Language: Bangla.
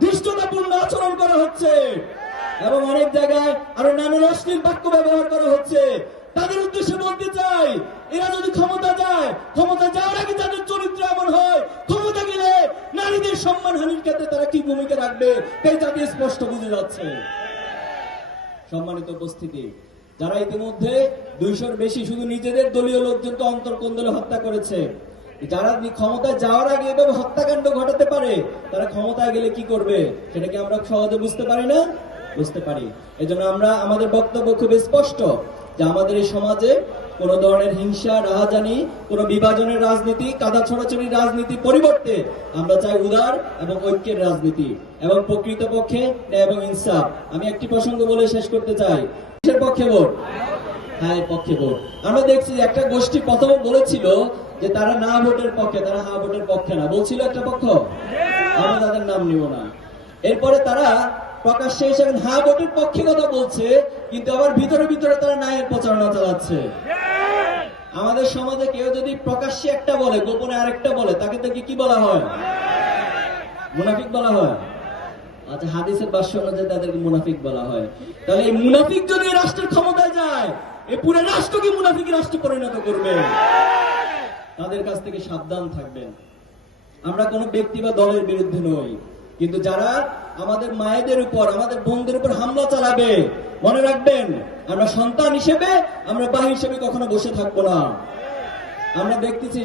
ধৃষ্টতাপূর্ণ আচরণ করা হচ্ছে এবং অনেক জায়গায় আরো নানা অশ্লীল বাক্য ব্যবহার করা হচ্ছে। তাদের উদ্দেশ্যে বলতে চাই, এরা যদি ক্ষমতা যায়, ক্ষমতা যাওয়ার আগে যাদের চরিত্র এমন হয়, ক্ষমতা গেলে নারীদের সম্মানহানির ক্ষেত্রে তারা কি ভূমিকা রাখবে এই জাতি স্পষ্ট বুঝে যাচ্ছে। সম্মানিত উপস্থিতি, যারা ইতিমধ্যে 200-র বেশি শুধু নিজেদের দলীয় লোকজনকে অন্তর্কন্দলে হত্যা করেছে, যারা ক্ষমতায় যাওয়ার আগে এভাবে হত্যাকাণ্ড ঘটাতে পারে, তারা ক্ষমতায় গেলে কি করবে সেটা কি আমরা সহজে বুঝতে পারি না? বুঝতে পারি। এজন্য আমরা আমাদের বক্তব্য খুব স্পষ্ট যে আমাদের এই সমাজে কোন ধরনের হিংসা, রাহাজানি, কোন বিভাজনের রাজনীতি, কাদা ছড়াছড়ির রাজনীতি পরিবর্তে আমরা চাই উদার এবং ঐক্যের রাজনীতি এবং প্রকৃতপক্ষে ন্যায় এবং ইনসাফ। আমি একটি প্রসঙ্গ বলে শেষ করতে চাই। কিসের পক্ষে ভোট? হ্যাঁ, পক্ষে ভোট। আমরা দেখছি যে একটা গোষ্ঠী প্রথমে বলেছিল যে তারা না ভোটের পক্ষে, তারা হ্যাঁ ভোটের পক্ষে না, বলছিল একটা পক্ষ, আমরা তাদের নাম নিব না। এরপরে তারা প্রকাশ্যে এসে হ্যাঁ ভোটের পক্ষে কথা বলছে, কিন্তু আবার ভিতরে ভিতরে তারা ন্যায়ের প্রচারণা চালাচ্ছে। আমাদের সমাজে কেউ যদি প্রকাশ্যে একটা বলে, গোপনে আরেকটা বলে, তাকে থেকে কি বলা হয়? মুনাফিক বলা হয়। আচ্ছা, হাদিসের ভাষ্য অনুযায়ী তাদেরকে মুনাফিক বলা হয়। তাহলে এই মুনাফিক যদি রাষ্ট্রের ক্ষমতায় যায়, এই পুরো রাষ্ট্রকে মুনাফিক রাষ্ট্রে পরিণত করবে। তাদের কাছ থেকে সাবধান থাকবেন। আমরা কোনো ব্যক্তি বা দলের বিরুদ্ধে নই, কিন্তু যারা আমাদের মায়েদের উপর, আমাদের বোনদের উপর হামলা চালাবে, মনে রাখবেন আমরা সন্তান হিসেবে, আমরা বাহির হিসেবে কখনো বসে থাকবো না। আমরা দেখতেছি